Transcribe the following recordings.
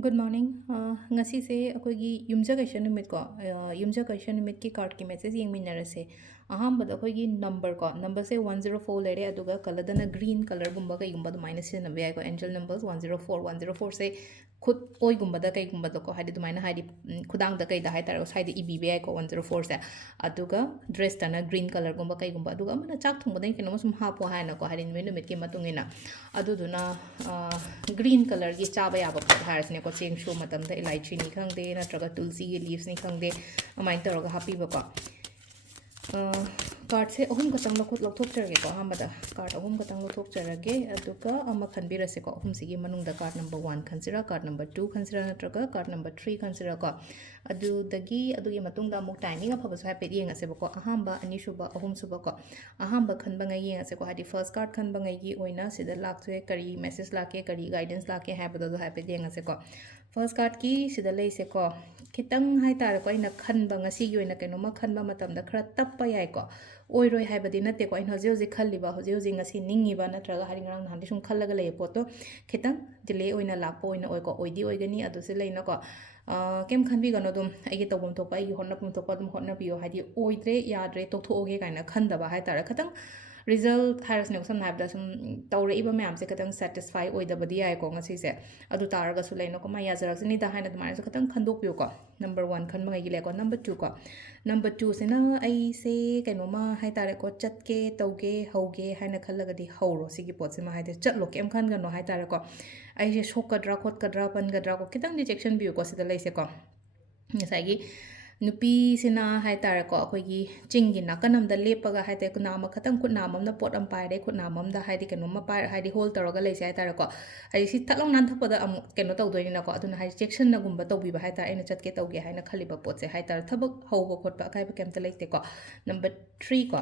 Good morning. Ngasi se akoigi yumja kaisha numit ko yumja kaisha numit ki card ki message yeng minara se aham bada akoigi number se 104 lere aduga color dana green color gumba kai gumba minus se nabe ko angel numbers 104 se khud oi gumba da kai gumba ko hadi dumaina hadi khudang da kai da hai tar side ibb ai ko 104 se aduga dress dana green color gumba kai gumba aduga mana chak thung badai kino sum ha po hai na ko hari numit ki matungina aduduna green color gi chaba ya ba har ko cheng show matam da elaichi ni khangde na traga tulsi gi leaves ni khangde amai taraga happy ba ko card se ohum katang lothok charage ko hamada card ohum katang lothok charage aduka ama khanbirase ko ohum sigi manung da card number 1 khansira card number 2 khansira na traga card number 3 khansira ko adu dagi adu gi matung da muk timing afa basu happy yenga se ko ahamba ani shuba ohum suba ko ahamba khanba ngai yenga se ko hadi first card khanba ngai gi oina sida lakse kari message lake kari guidance lake habado do happy yenga se ko first card ki sida lei se ko kitang hai tar ko ina khanba ngasi gi oina keno ma khanba matam da khara tappa yai ko oiroi haibadi nate ko ina hoje khalliba hoje ngasi ningiba natraga hari ngrang handi sum khallaga lei poto kitang delay oina lakpo oina oi ko oidi oigani adu se leina ko kem khanbi gano dum aigi tobum topa aigi honnapum topa dum honnabiyo hadi oidre yadre tokthooge kaina khandaba hai tar khatang result harasne ko samna habda sum tawre iba myam se katang satisfy oidabadi ai ko ngasi se adu taraga su leina ko ma yajarak se ni da haina dmai se katang khandok piyo ko number 1 khan mangai gile ko number 2 ko number 2 se na ai se kaino ma hai tare ko chatke tauge hauge haina khallaga di hauro sigi pot se ma haide chatlo kem khan gano hai tare ko ai se shokadra khotkadra pangadra ko kitang rejection biyo ko se da leise ko ngasai nupi sina hai tare ko akoigi chingi nakanam da lepaga hai te kuna ma khatang khutna mam na pot am pai re khutna mam da hai di keno ma pai hai di hol taroga leise hai tare ko hai si thalong nan thapada am keno taw doi na ko aduna hai rejection na gumba taw bi ba hai tare ena chatke tawge hai na khaliba pot se hai tare thabak hauba khotba kai ba kemta leite ko number 3 ko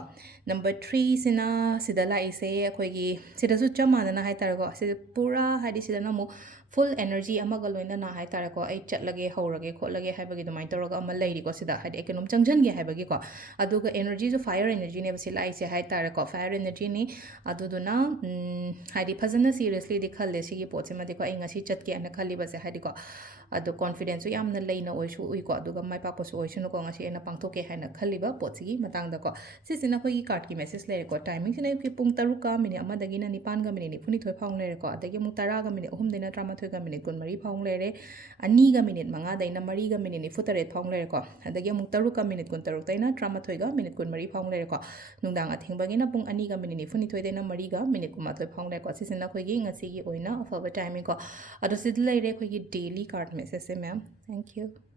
number 3 sina sida lai se akoigi sida su chamana na hai tare ko sida pura hai di sida na mu full energy amaga loina na hai tare ko ai chatlage haurage khotlage hai bagi dumai toroga ama leiri ko sida hai econom changjan ge hai bagi ko aduga energy jo fire energy ne basi lai se hai tare ko fire energy ni aduduna hai di phajana seriously di khalle sigi pot se ma di ko ai ngasi chatke ana khali ba se hai di ko adu confidence yam na leina oisu ui ko aduga mai pa ko su oisu no ko ngasi ena pangthoke hai na khali ba pot sigi matang da ko sisina ko gi card ki message le ko timing sina ki pung taru ka mini ama dagi na nipan ga mini ni phuni thoi phang le ko adagi mu tara ga mini ohum dina drama thoi ga mini kun mari phang le re ani ga mini manga daina mari ga mini ni futare phang le ko adagi mu taru ka mini kun taru daina drama thoi ga mini kun mari phang le ko nungdang athing bagi na pung ani ga mini ni phuni thoi daina mari ga mini kuma thoi phang le ko sisina ko gi ngasi gi oina afaba timing ko adu sid le re ko gi daily card message se ma'am thank you